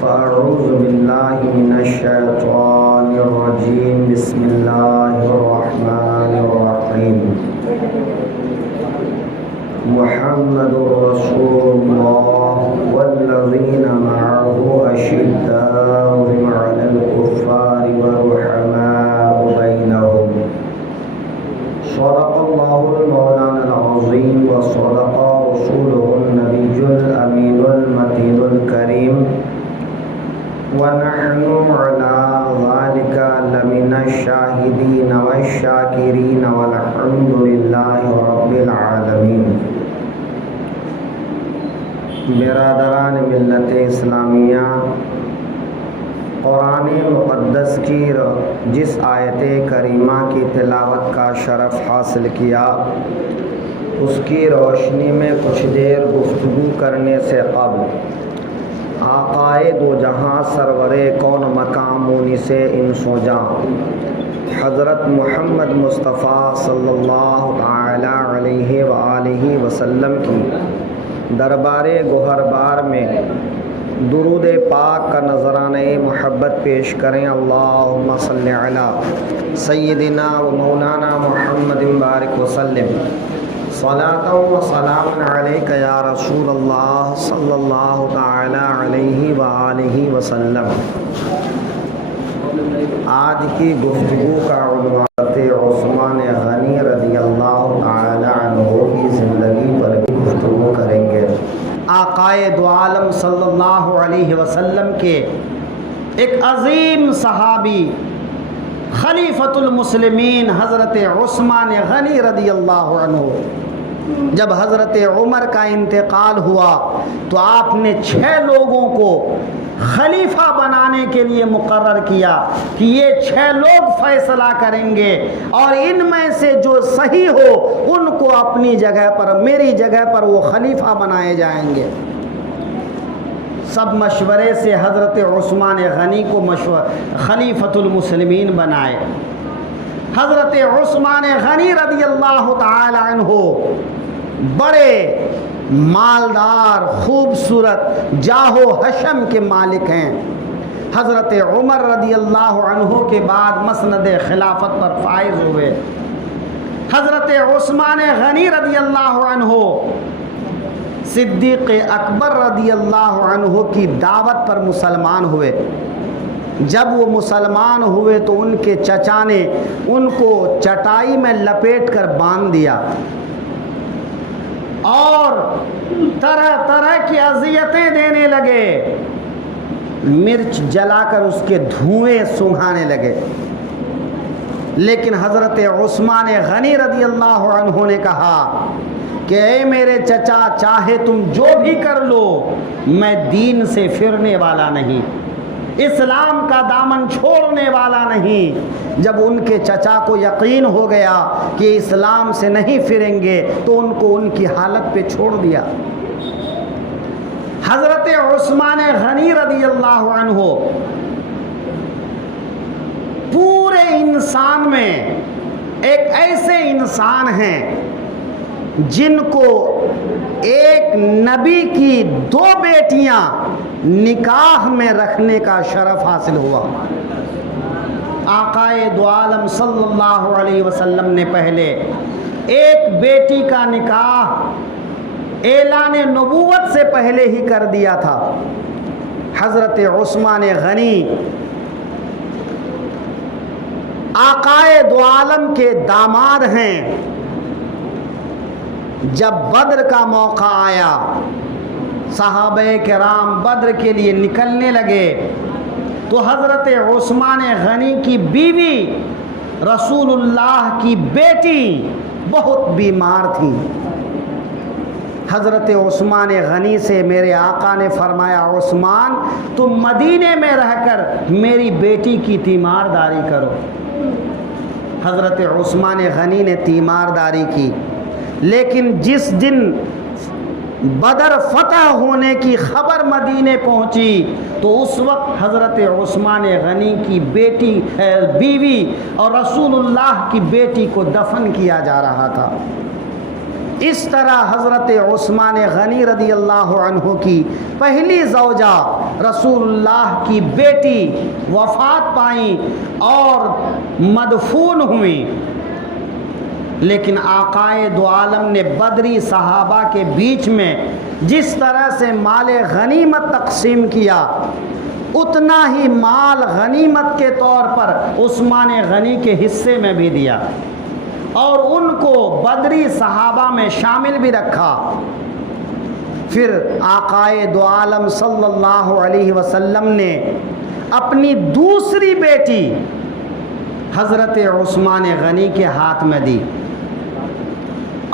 فأعوذ بالله من الشيطان الرجيم بسم الله الرحمن الرحيم محمد رسول الله والذين معه أشداء على الكفار ورحماء بينهم صدق الله المولانا العظيم وصدق رسوله النبي الأمين المتين الكريم ونحن على ذلك لمن الشاهدين والشاكرين والحمد لله رب العالمين۔ برادران ملت اسلامیہ، قرآن مقدس کی جس آیت کریمہ کی تلاوت کا شرف حاصل کیا، اس کی روشنی میں کچھ دیر گفتگو کرنے سے قبل آقائے دو جہاں سرور کون مقام مونس انس و جاں حضرت محمد مصطفیٰ صلی اللہ تعالی علیہ وآلہ وسلم کی دربار گوہر بار میں درود پاک کا نذرانہ محبت پیش کریں۔ اللہم صلی علی سیدنا و مولانا محمد بارک وسلم صلاۃ و سلام علیک یا رسول اللہ صلی اللہ تعالی علیہ وآلہ وسلم۔ آج کی گفتگو کا عنوان عثمان غنی رضی اللہ تعالی عنہ کی زندگی پر گفتگو کریں گے۔ آقائے دو عالم صلی اللہ علیہ وسلم کے ایک عظیم صحابی خلیفۃ المسلمین حضرت عثمان غنی رضی اللہ عنہ، جب حضرت عمر کا انتقال ہوا تو آپ نے 6 لوگوں کو خلیفہ بنانے کے لیے مقرر کیا کہ یہ 6 لوگ فیصلہ کریں گے اور ان میں سے جو صحیح ہو ان کو اپنی جگہ پر، میری جگہ پر وہ خلیفہ بنائے جائیں گے۔ سب مشورے سے حضرت عثمان غنی کو خلیفۃ المسلمین بنائے۔ حضرت عثمان غنی رضی اللہ تعالی عنہ بڑے مالدار، خوبصورت، جاہ و حشم کے مالک ہیں۔ حضرت عمر رضی اللہ عنہ کے بعد مسند خلافت پر فائز ہوئے۔ حضرت عثمان غنی رضی اللہ عنہ صدیق اکبر رضی اللہ عنہ کی دعوت پر مسلمان ہوئے۔ جب وہ مسلمان ہوئے تو ان کے چچا نے ان کو چٹائی میں لپیٹ کر باندھ دیا اور طرح طرح کی اذیتیں دینے لگے، مرچ جلا کر اس کے دھوئیں سنگھانے لگے۔ لیکن حضرت عثمان غنی رضی اللہ عنہ نے کہا کہ اے میرے چچا، چاہے تم جو بھی کر لو، میں دین سے پھرنے والا نہیں، اسلام کا دامن چھوڑنے والا نہیں۔ جب ان کے چچا کو یقین ہو گیا کہ اسلام سے نہیں پھریں گے تو ان کو ان کی حالت پہ چھوڑ دیا۔ حضرت عثمان غنی رضی اللہ عنہ پورے انسان میں ایک ایسے انسان ہیں جن کو ایک نبی کی 2 بیٹیاں نکاح میں رکھنے کا شرف حاصل ہوا۔ آقائے دو عالم صلی اللہ علیہ وسلم نے پہلے ایک بیٹی کا نکاح اعلان نبوت سے پہلے ہی کر دیا تھا۔ حضرت عثمان غنی آقائے دو عالم کے داماد ہیں۔ جب بدر کا موقع آیا، صحابہ کرام بدر کے لیے نکلنے لگے تو حضرت عثمان غنی کی بیوی رسول اللہ کی بیٹی بہت بیمار تھی۔ حضرت عثمان غنی سے میرے آقا نے فرمایا، عثمان تم مدینے میں رہ کر میری بیٹی کی تیمارداری کرو۔ حضرت عثمان غنی نے تیمارداری کی، لیکن جس دن بدر فتح ہونے کی خبر مدینے پہنچی تو اس وقت حضرت عثمان غنی کی بیوی اور رسول اللہ کی بیٹی کو دفن کیا جا رہا تھا۔ اس طرح حضرت عثمان غنی رضی اللہ عنہ کی پہلی زوجہ رسول اللہ کی بیٹی وفات پائیں اور مدفون ہوئیں، لیکن آقائے دو عالم نے بدری صحابہ کے بیچ میں جس طرح سے مال غنیمت تقسیم کیا، اتنا ہی مال غنیمت کے طور پر عثمان غنی کے حصے میں بھی دیا اور ان کو بدری صحابہ میں شامل بھی رکھا۔ پھر آقائے دو عالم صلی اللہ علیہ وسلم نے اپنی دوسری بیٹی حضرت عثمان غنی کے ہاتھ میں دی،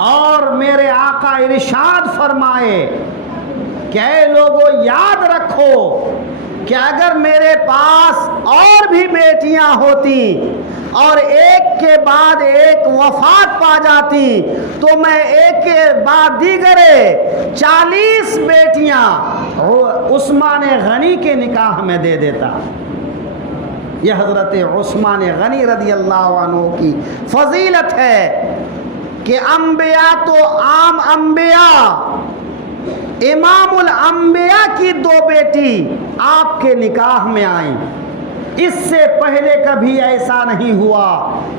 اور میرے آقا ارشاد فرمائے کہ اے لوگوں یاد رکھو کہ اگر میرے پاس اور بھی بیٹیاں ہوتی اور ایک کے بعد ایک وفات پا جاتی تو میں ایک کے بعد دیگرے 40 بیٹیاں عثمان غنی کے نکاح میں دے دیتا۔ یہ حضرت عثمان غنی رضی اللہ عنہ کی فضیلت ہے کہ انبیاء تو عام انبیاء، امام الانبیاء کی 2 بیٹی آپ کے نکاح میں آئیں۔ اس سے پہلے کبھی ایسا نہیں ہوا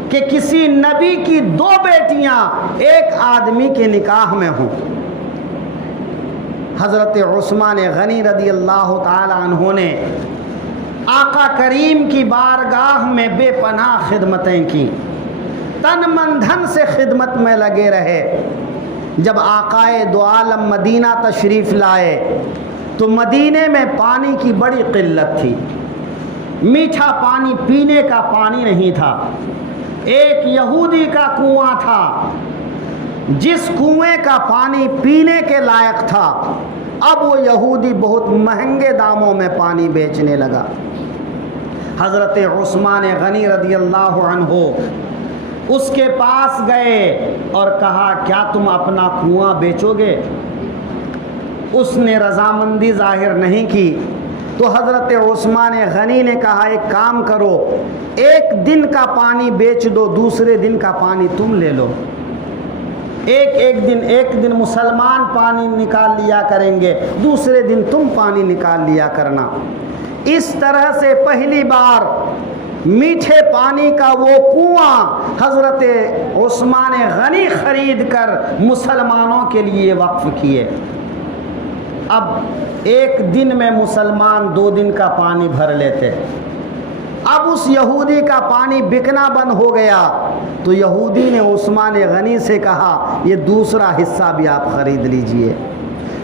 کہ کسی نبی کی 2 بیٹیاں ایک آدمی کے نکاح میں ہوں۔ حضرت عثمان غنی رضی اللہ تعالی عنہ نے آقا کریم کی بارگاہ میں بے پناہ خدمتیں کی، تن من دھن سے خدمت میں لگے رہے۔ جب آقائے دو عالم مدینہ تشریف لائے تو مدینے میں پانی کی بڑی قلت تھی، میٹھا پانی پینے کا پانی نہیں تھا۔ ایک یہودی کا کنواں تھا جس کنویں کا پانی پینے کے لائق تھا، اب وہ یہودی بہت مہنگے داموں میں پانی بیچنے لگا۔ حضرت عثمان غنی رضی اللہ عنہ اس کے پاس گئے اور کہا کیا تم اپنا کنواں بیچو گے؟ اس نے رضامندی ظاہر نہیں کی تو حضرت عثمان غنی نے کہا ایک کام کرو، ایک دن کا پانی بیچ دو، دوسرے دن کا پانی تم لے لو۔ ایک دن مسلمان پانی نکال لیا کریں گے، دوسرے دن تم پانی نکال لیا کرنا۔ اس طرح سے پہلی بار میٹھے پانی کا وہ کنواں حضرت عثمان غنی خرید کر مسلمانوں کے لیے وقف کیے۔ اب ایک دن میں مسلمان 2 دن کا پانی بھر لیتے۔ اب اس یہودی کا پانی بکنا بند ہو گیا تو یہودی نے عثمان غنی سے کہا یہ دوسرا حصہ بھی آپ خرید لیجئے۔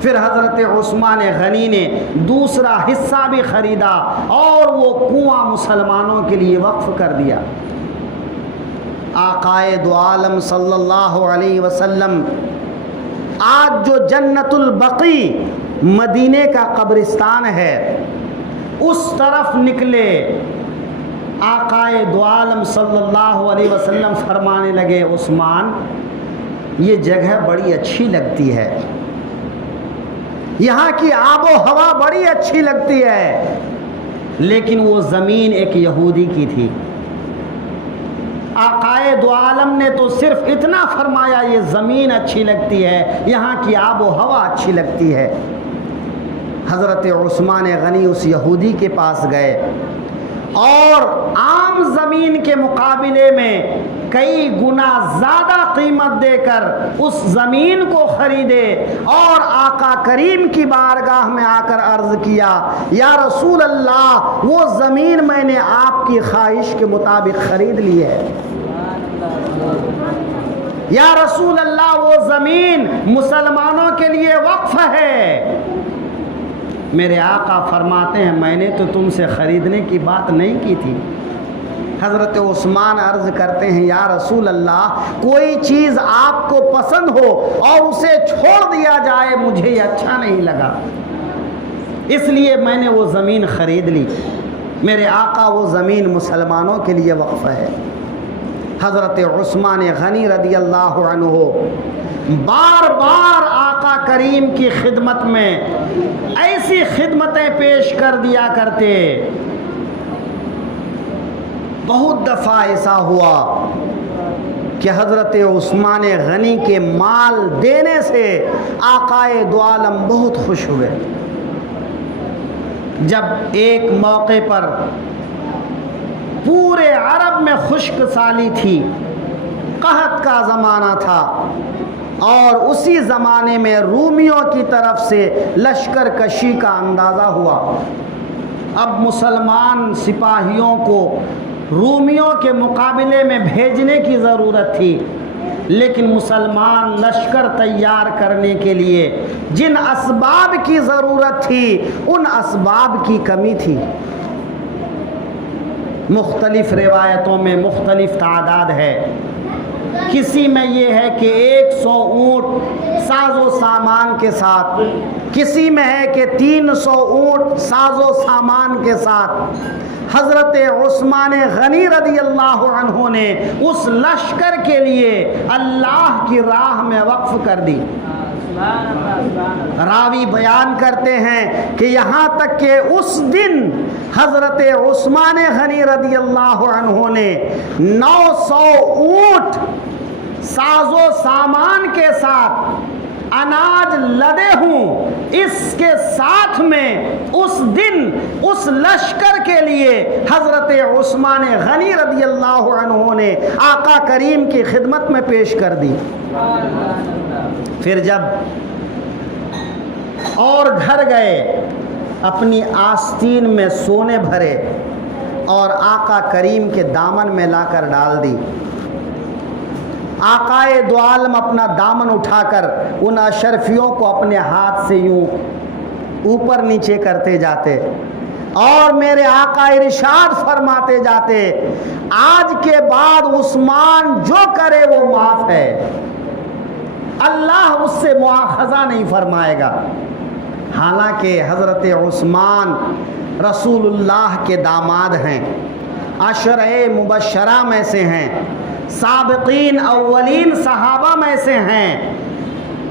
پھر حضرت عثمان غنی نے دوسرا حصہ بھی خریدا اور وہ کنواں مسلمانوں کے لیے وقف کر دیا۔ آقائے دو عالم صلی اللہ علیہ وسلم آج جو جنت البقیع مدینے کا قبرستان ہے اس طرف نکلے، آقائے دو عالم صلی اللہ علیہ وسلم فرمانے لگے عثمان یہ جگہ بڑی اچھی لگتی ہے، یہاں کی آب و ہوا بڑی اچھی لگتی ہے، لیکن وہ زمین ایک یہودی کی تھی۔ آقائے دو عالم نے تو صرف اتنا فرمایا یہ زمین اچھی لگتی ہے، یہاں کی آب و ہوا اچھی لگتی ہے۔ حضرت عثمان غنی اس یہودی کے پاس گئے اور عام زمین کے مقابلے میں کئی گنا زیادہ قیمت دے کر اس زمین کو خریدے اور آقا کریم کی بارگاہ میں آ کر عرض کیا یا رسول اللہ وہ زمین میں نے آپ کی خواہش کے مطابق خرید لی ہے، یا رسول اللہ وہ زمین مسلمانوں کے لیے وقف ہے۔ میرے آقا فرماتے ہیں میں نے تو تم سے خریدنے کی بات نہیں کی تھی۔ حضرت عثمان عرض کرتے ہیں یا رسول اللہ کوئی چیز آپ کو پسند ہو اور اسے چھوڑ دیا جائے مجھے یہ اچھا نہیں لگا، اس لیے میں نے وہ زمین خرید لی۔ میرے آقا وہ زمین مسلمانوں کے لیے وقف ہے۔ حضرت عثمان غنی رضی اللہ عنہ بار بار آقا کریم کی خدمت میں ایسی خدمتیں پیش کر دیا کرتے۔ بہت دفعہ ایسا ہوا کہ حضرت عثمان غنی کے مال دینے سے آقائے دو عالم بہت خوش ہوئے۔ جب ایک موقع پر پورے عرب میں خشک سالی تھی، قحط کا زمانہ تھا، اور اسی زمانے میں رومیوں کی طرف سے لشکر کشی کا اندازہ ہوا۔ اب مسلمان سپاہیوں کو رومیوں کے مقابلے میں بھیجنے کی ضرورت تھی، لیکن مسلمان لشکر تیار کرنے کے لیے جن اسباب کی ضرورت تھی ان اسباب کی کمی تھی۔ مختلف روایتوں میں مختلف تعداد ہے، کسی میں یہ ہے کہ 100 اونٹ ساز و سامان کے ساتھ، کسی میں ہے کہ 300 اونٹ ساز و سامان کے ساتھ حضرت عثمان غنی رضی اللہ عنہ نے اس لشکر کے لیے اللہ کی راہ میں وقف کر دی۔ راوی بیان کرتے ہیں کہ یہاں تک کہ اس دن حضرت عثمان غنی رضی اللہ عنہ نے 900 اونٹ ساز و سامان کے ساتھ اناج لدے ہوں، اس کے ساتھ میں اس دن اس لشکر کے لیے حضرت عثمان غنی رضی اللہ عنہ نے آقا کریم کی خدمت میں پیش کر دی۔ پھر جب اور گھر گئے، اپنی آستین میں سونے بھرے اور آقا کریم کے دامن میں لا کر ڈال دی۔ آقائے دو عالم اپنا دامن اٹھا کر ان اشرفیوں کو اپنے ہاتھ سے یوں اوپر نیچے کرتے جاتے، اور میرے آقا ارشاد فرماتے جاتے، آج کے بعد عثمان جو کرے وہ معاف ہے، اللہ اس سے مواخذہ نہیں فرمائے گا۔ حالانکہ حضرت عثمان رسول اللہ کے داماد ہیں، عشرہ مبشرہ میں سے ہیں، سابقین اولین صحابہ میں سے ہیں،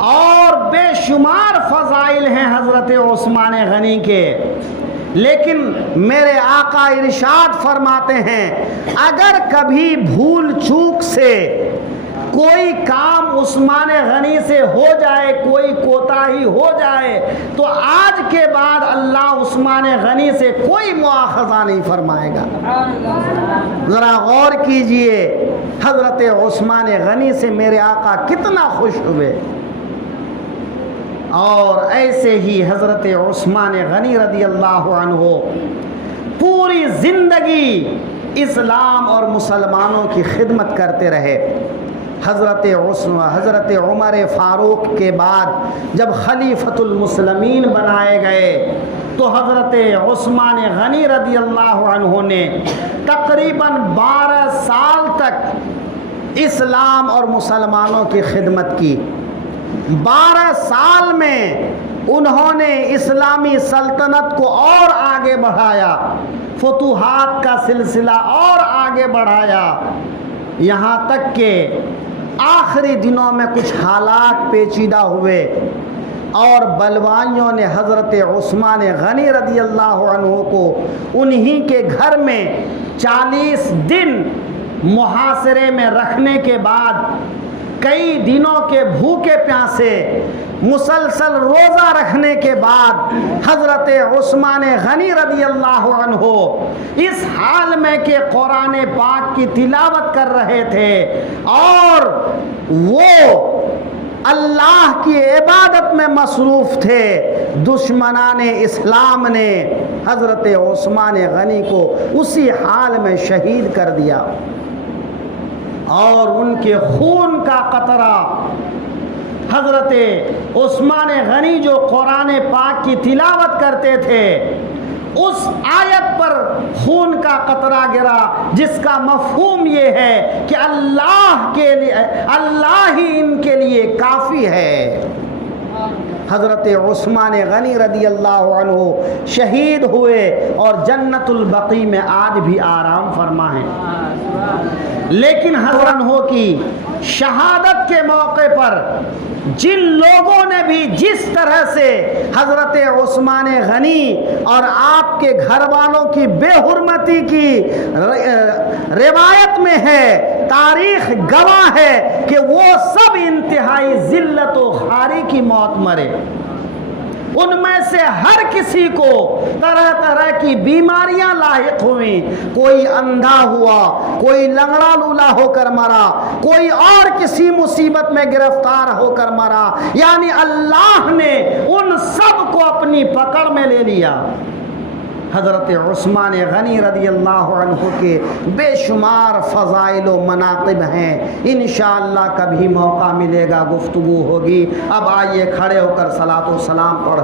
اور بے شمار فضائل ہیں حضرت عثمان غنی کے، لیکن میرے آقا ارشاد فرماتے ہیں اگر کبھی بھول چوک سے کوئی کام عثمان غنی سے ہو جائے، کوئی کوتاہی ہو جائے، تو آج کے بعد اللہ عثمان غنی سے کوئی مواخذہ نہیں فرمائے گا۔ ذرا غور کیجئے حضرت عثمان غنی سے میرے آقا کتنا خوش ہوئے۔ اور ایسے ہی حضرت عثمان غنی رضی اللہ عنہ پوری زندگی اسلام اور مسلمانوں کی خدمت کرتے رہے۔ حضرت عمر فاروق کے بعد جب خلیفۃ المسلمین بنائے گئے تو حضرت عثمان غنی رضی اللہ عنہ نے تقریباً 12 سال تک اسلام اور مسلمانوں کی خدمت کی۔ 12 سال میں انہوں نے اسلامی سلطنت کو اور آگے بڑھایا، فتوحات کا سلسلہ اور آگے بڑھایا، یہاں تک کہ آخری دنوں میں کچھ حالات پیچیدہ ہوئے اور بلوائیوں نے حضرت عثمان غنی رضی اللہ عنہ کو انہی کے گھر میں 40 دن محاصرے میں رکھنے کے بعد کئی دنوں کے بھوکے پیاسے مسلسل روزہ رکھنے کے بعد حضرت عثمان غنی رضی اللہ عنہ اس حال میں کہ قرآن پاک کی تلاوت کر رہے تھے اور وہ اللہ کی عبادت میں مصروف تھے، دشمنان اسلام نے حضرت عثمان غنی کو اسی حال میں شہید کر دیا، اور ان کے خون کا قطرہ حضرت عثمان غنی جو قرآن پاک کی تلاوت کرتے تھے اس آیت پر خون کا قطرہ گرا، جس کا مفہوم یہ ہے کہ اللہ ہی ان کے لیے کافی ہے۔ حضرت عثمان غنی رضی اللہ عنہ شہید ہوئے اور جنت البقیع میں آج بھی آرام فرما ہیں، لیکن حضرت عنہ کی شہادت کے موقع پر جن لوگوں نے بھی جس طرح سے حضرت عثمان غنی اور آپ کے گھر والوں کی بے حرمتی کی روایت میں ہے، تاریخ گواہ ہے کہ وہ سب انتہائی ذلت و خواری کی موت مرے۔ ان میں سے ہر کسی کو طرح طرح کی بیماریاں لاحق ہوئیں، کوئی اندھا ہوا، کوئی لنگڑا لولا ہو کر مرا، کوئی اور کسی مصیبت میں گرفتار ہو کر مرا، یعنی اللہ نے ان سب کو اپنی پکڑ میں لے لیا۔ حضرت عثمان غنی رضی اللہ عنہ کے بے شمار فضائل و مناقب ہیں، انشاءاللہ کبھی موقع ملے گا گفتگو ہوگی۔ اب آئیے کھڑے ہو کر صلاۃ و سلام پڑھ